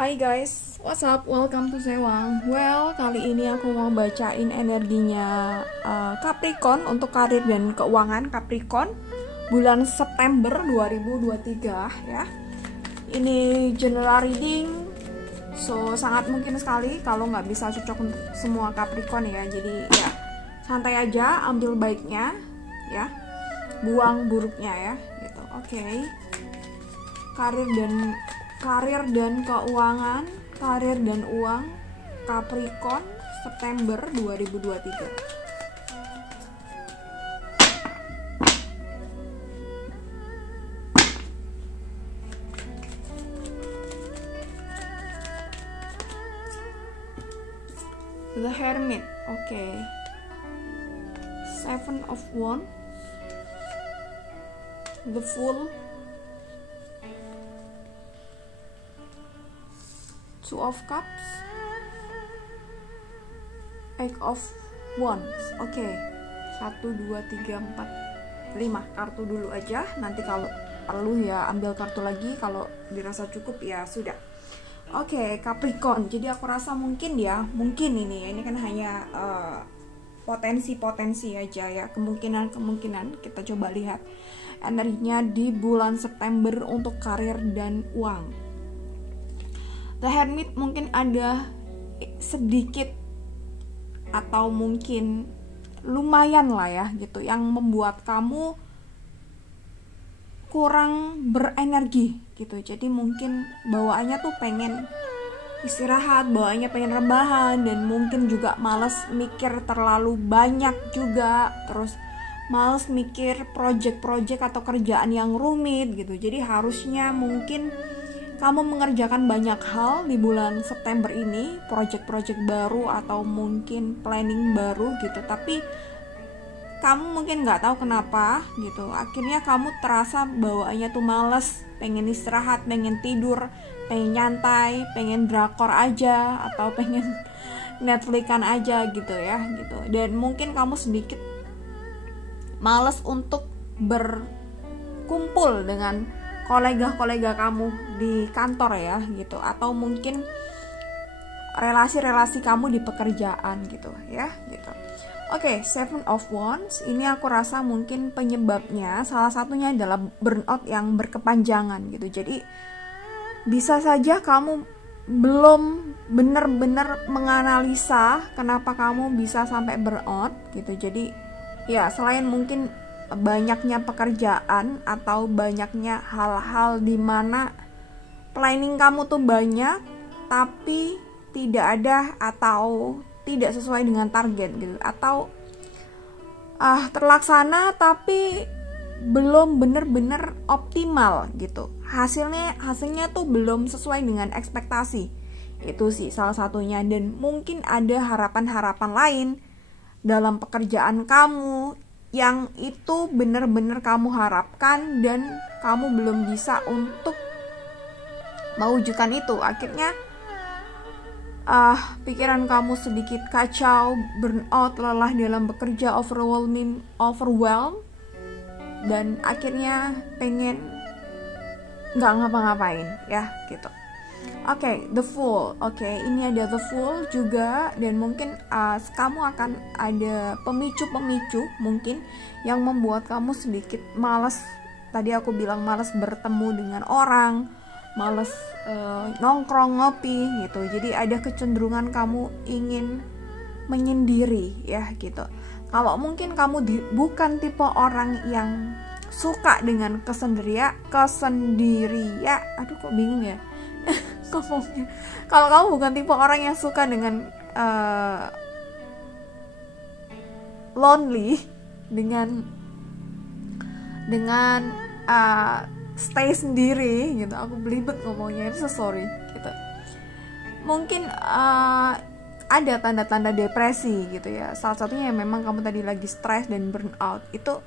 Hai guys, what's up? Welcome to Sewang. Well, kali ini aku mau bacain energinya Capricorn untuk karir dan keuangan Capricorn bulan September 2023 ya. Ini general reading, so sangat mungkin sekali kalau nggak bisa cocok untuk semua Capricorn ya. Jadi ya santai aja, ambil baiknya ya, buang buruknya ya gitu. Oke. Karir dan keuangan, karir dan uang Capricorn September 2023. The Hermit, oke. Seven of Wands, The Fool, Two of Cups, Eight of Wands. Oke. 1, 2, 3, 4, 5 kartu dulu aja. Nanti kalau perlu ya ambil kartu lagi. Kalau dirasa cukup ya sudah. Oke, Capricorn. Jadi aku rasa mungkin ini kan hanya potensi aja ya, kemungkinan kita coba lihat energinya di bulan September untuk karir dan uang. The Hermit mungkin ada sedikit atau mungkin lumayan lah ya gitu yang membuat kamu kurang berenergi gitu. Jadi mungkin bawaannya tuh pengen istirahat, bawaannya pengen rebahan, dan mungkin juga males mikir terlalu banyak juga, terus males mikir project atau kerjaan yang rumit gitu. Jadi harusnya mungkin kamu mengerjakan banyak hal di bulan September ini, project baru atau mungkin planning baru gitu, tapi kamu mungkin nggak tahu kenapa gitu, akhirnya kamu terasa bawaannya tuh males, pengen istirahat, pengen tidur, pengen nyantai, pengen drakor aja atau pengen Netflixan aja gitu ya gitu. Dan mungkin kamu sedikit males untuk berkumpul dengan kolega kamu di kantor ya gitu, atau mungkin relasi kamu di pekerjaan gitu ya gitu. Oke, Seven of Wands ini aku rasa mungkin penyebabnya salah satunya adalah burnout yang berkepanjangan gitu. Jadi bisa saja kamu belum benar-benar menganalisa kenapa kamu bisa sampai burnout gitu. Jadi ya selain mungkin banyaknya pekerjaan atau banyaknya hal-hal di mana planning kamu tuh banyak tapi tidak ada atau tidak sesuai dengan target gitu, atau terlaksana tapi belum bener-bener optimal gitu, hasilnya tuh belum sesuai dengan ekspektasi. Itu sih salah satunya. Dan mungkin ada harapan-harapan lain dalam pekerjaan kamu yang itu bener-bener kamu harapkan dan kamu belum bisa untuk mewujudkan itu. Akhirnya pikiran kamu sedikit kacau, burnout, lelah dalam bekerja, overwhelm, dan akhirnya pengen nggak ngapa-ngapain ya gitu. Oke, The Fool. Oke, ini ada The Fool juga, dan mungkin kamu akan ada pemicu mungkin yang membuat kamu sedikit malas. Tadi aku bilang malas bertemu dengan orang, malas nongkrong ngopi gitu. Jadi ada kecenderungan kamu ingin menyendiri ya gitu. Kalau mungkin kamu bukan tipe orang yang suka dengan kesendirian, aduh kok bingung ya ngomongnya. Kalau kamu bukan tipe orang yang suka dengan lonely, dengan stay sendiri gitu, aku belibet ngomongnya, so sorry gitu. Mungkin ada tanda-tanda depresi gitu ya. Salah satunya memang kamu tadi lagi stres dan burnout. Itu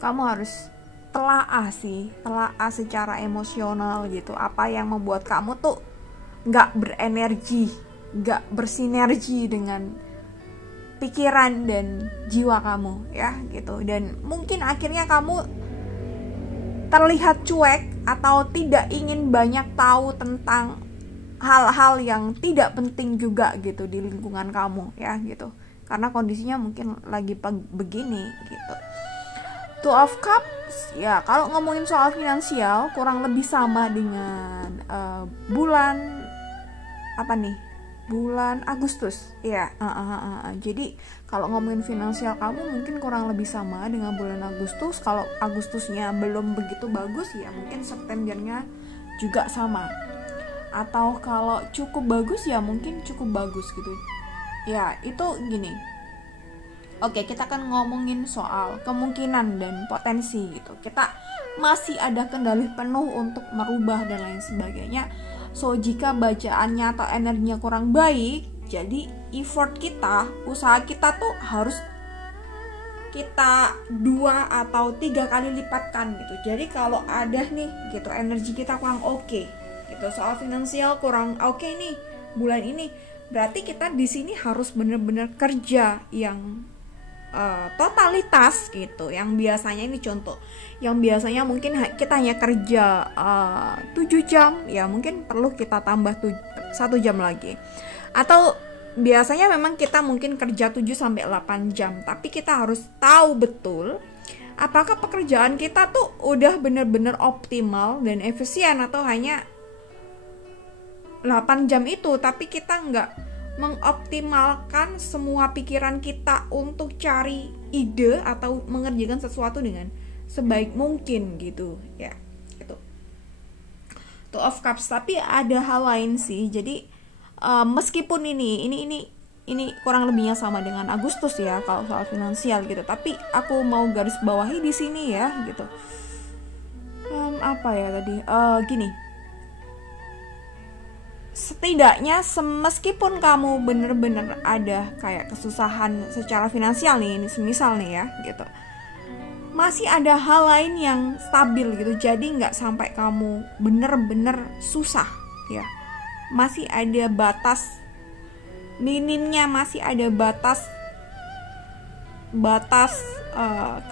kamu harus telaah secara emosional gitu, apa yang membuat kamu tuh gak berenergi, gak bersinergi dengan pikiran dan jiwa kamu ya gitu. Dan mungkin akhirnya kamu terlihat cuek atau tidak ingin banyak tahu tentang hal-hal yang tidak penting juga gitu di lingkungan kamu ya gitu, karena kondisinya mungkin lagi begini gitu. Two of Cups ya, kalau ngomongin soal finansial kurang lebih sama dengan bulan apa nih, bulan Agustus ya. Jadi kalau ngomongin finansial kamu mungkin kurang lebih sama dengan bulan Agustus. Kalau Agustusnya belum begitu bagus ya mungkin Septembernya juga sama, atau kalau cukup bagus ya mungkin cukup bagus gitu ya. Itu gini, oke, kita kan ngomongin soal kemungkinan dan potensi gitu. Kita masih ada kendali penuh untuk merubah dan lain sebagainya. So, jika bacaannya atau energinya kurang baik, jadi effort kita, usaha kita tuh harus kita 2 atau 3 kali lipatkan gitu. Jadi kalau ada nih gitu energi kita kurang oke gitu, soal finansial kurang oke nih bulan ini, berarti kita di sini harus bener-bener kerja yang totalitas gitu. Yang biasanya ini contoh, yang biasanya mungkin kita hanya kerja 7 jam ya mungkin perlu kita tambah 1 jam lagi, atau biasanya memang kita mungkin kerja 7-8 jam, tapi kita harus tahu betul apakah pekerjaan kita tuh udah bener-bener optimal dan efisien, atau hanya 8 jam itu tapi kita nggak mengoptimalkan semua pikiran kita untuk cari ide atau mengerjakan sesuatu dengan sebaik mungkin gitu ya. Itu Two of Cups. Tapi ada hal lain sih. Jadi meskipun ini kurang lebihnya sama dengan Agustus ya kalau soal finansial gitu, tapi aku mau garis bawahi di sini ya gitu. Apa ya tadi? Gini. Setidaknya meskipun kamu bener-bener ada kayak kesusahan secara finansial nih, ini semisal nih ya gitu, masih ada hal lain yang stabil gitu. Jadi nggak sampai kamu bener-bener susah ya. Masih ada batas minimnya, masih ada batas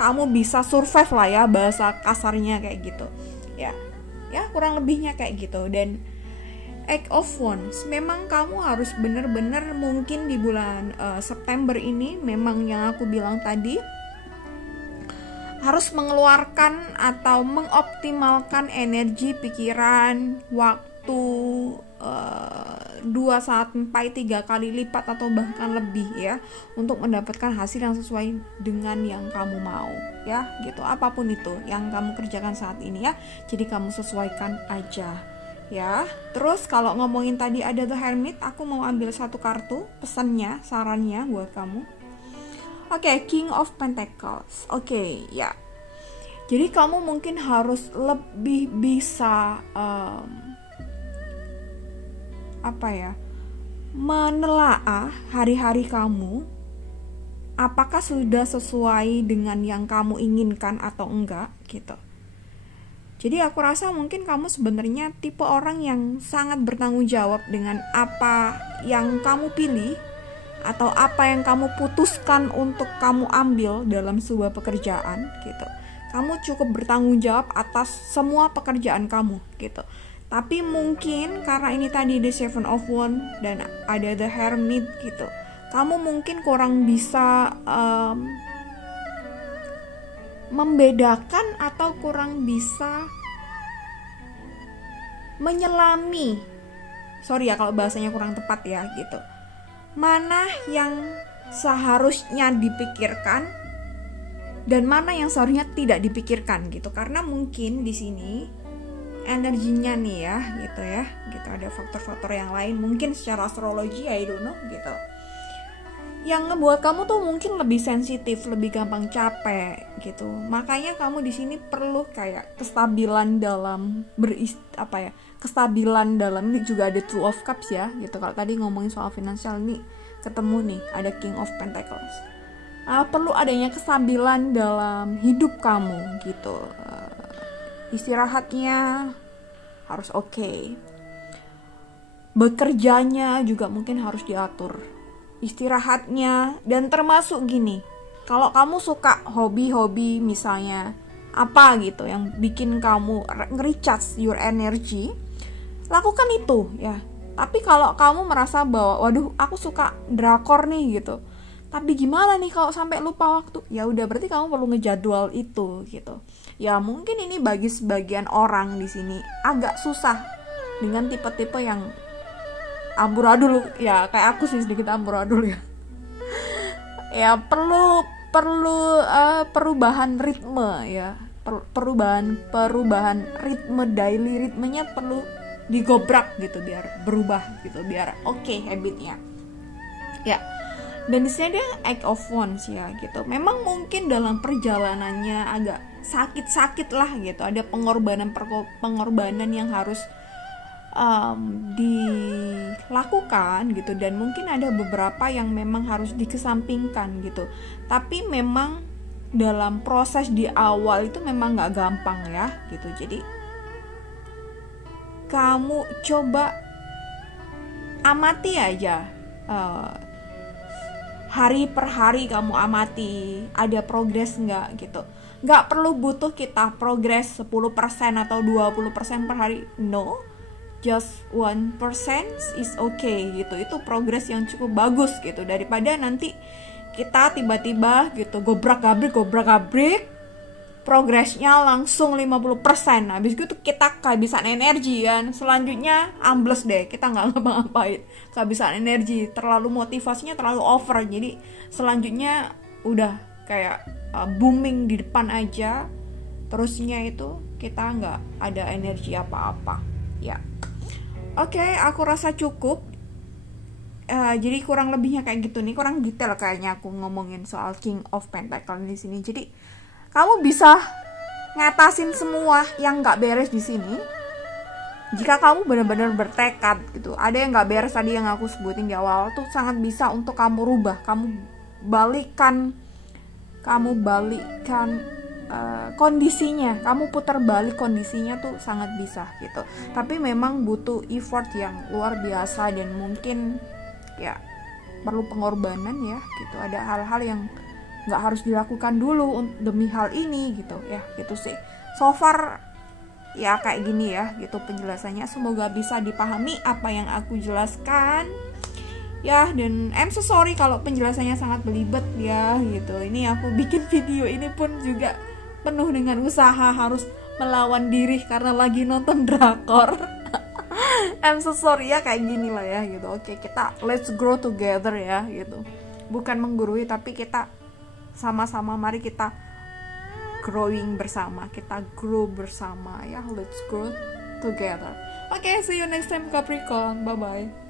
kamu bisa survive lah ya, bahasa kasarnya kayak gitu ya kurang lebihnya kayak gitu. Dan Eight of Wands, memang kamu harus bener-bener mungkin di bulan September ini, memang yang aku bilang tadi, harus mengeluarkan atau mengoptimalkan energi, pikiran, waktu 2-3 kali lipat atau bahkan lebih ya, untuk mendapatkan hasil yang sesuai dengan yang kamu mau ya gitu. Apapun itu yang kamu kerjakan saat ini ya, jadi kamu sesuaikan aja ya. Terus kalau ngomongin tadi ada The Hermit, aku mau ambil 1 kartu pesannya, sarannya buat kamu. Oke, King of Pentacles. Oke, ya. Jadi kamu mungkin harus lebih bisa menelaah hari-hari kamu, apakah sudah sesuai dengan yang kamu inginkan atau enggak gitu. Jadi aku rasa mungkin kamu sebenarnya tipe orang yang sangat bertanggung jawab dengan apa yang kamu pilih atau apa yang kamu putuskan untuk kamu ambil dalam sebuah pekerjaan gitu. Kamu cukup bertanggung jawab atas semua pekerjaan kamu gitu. Tapi mungkin karena ini tadi The Seven of Wands dan ada The Hermit gitu, kamu mungkin kurang bisa membedakan atau kurang bisa menyelami, sorry ya kalau bahasanya kurang tepat ya gitu, mana yang seharusnya dipikirkan dan mana yang seharusnya tidak dipikirkan gitu. Karena mungkin di sini energinya nih ya gitu ada faktor-faktor yang lain, mungkin secara astrologi I don't know gitu, yang ngebuat kamu tuh mungkin lebih sensitif, lebih gampang capek gitu. Makanya kamu di sini perlu kayak kestabilan dalam kestabilan dalam, ini juga ada Two of Cups ya gitu. Kalau tadi ngomongin soal finansial, nih ketemu nih ada King of Pentacles. Perlu adanya kestabilan dalam hidup kamu gitu. Istirahatnya harus oke. Bekerjanya juga mungkin harus diatur, istirahatnya. Dan termasuk gini, kalau kamu suka hobi-hobi misalnya apa gitu yang bikin kamu recharge your energy, lakukan itu ya. Tapi kalau kamu merasa bahwa waduh aku suka drakor nih gitu, tapi gimana nih kalau sampai lupa waktu, ya udah berarti kamu perlu ngejadwal itu gitu. Ya mungkin ini bagi sebagian orang di sini agak susah dengan tipe-tipe yang amburadul ya, kayak aku sih sedikit amburadul ya. Ya perlu perubahan ritme ya, perubahan ritme daily, ritmenya perlu digobrak gitu biar berubah gitu, biar oke habitnya ya. Dan di sini dia act of once ya gitu. Memang mungkin dalam perjalanannya agak sakit lah gitu, ada pengorbanan yang harus dilakukan gitu, dan mungkin ada beberapa yang memang harus dikesampingkan gitu. Tapi memang dalam proses di awal itu memang nggak gampang ya gitu. Jadi kamu coba amati aja, hari per hari kamu amati ada progres nggak gitu. Nggak perlu butuh kita progres 10% atau 20% per hari, no, just 1% is okay gitu. Itu progres yang cukup bagus gitu, daripada nanti kita tiba-tiba gitu gobrak-gabrik progresnya langsung 50%. Habis itu kita kehabisan energi kan, selanjutnya ambles deh, kita nggak ngapa-ngapain, kehabisan energi, terlalu motivasinya terlalu over, jadi selanjutnya udah kayak booming di depan aja, terusnya itu kita nggak ada energi apa-apa ya. Oke, aku rasa cukup. Jadi kurang lebihnya kayak gitu nih, kurang detail kayaknya aku ngomongin soal King of Pentacle di sini. Jadi kamu bisa ngatasin semua yang nggak beres di sini jika kamu benar-benar bertekad gitu. Ada yang nggak beres tadi yang aku sebutin di awal tuh sangat bisa untuk kamu rubah, kamu balikan kondisinya, kamu putar balik kondisinya tuh sangat bisa gitu. Tapi memang butuh effort yang luar biasa dan mungkin ya perlu pengorbanan ya gitu. Ada hal-hal yang nggak harus dilakukan dulu demi hal ini gitu ya, gitu sih. So far ya kayak gini ya gitu penjelasannya, semoga bisa dipahami apa yang aku jelaskan ya. Dan I'm so sorry kalau penjelasannya sangat belibet ya gitu. Ini aku bikin video ini pun juga penuh dengan usaha, harus melawan diri karena lagi nonton drakor. I'm so sorry ya, kayak gini lah ya gitu. Oke, kita let's grow together ya gitu, bukan menggurui tapi kita sama-sama, mari kita growing bersama, kita grow bersama ya, let's grow together. Oke, see you next time Capricorn, bye bye.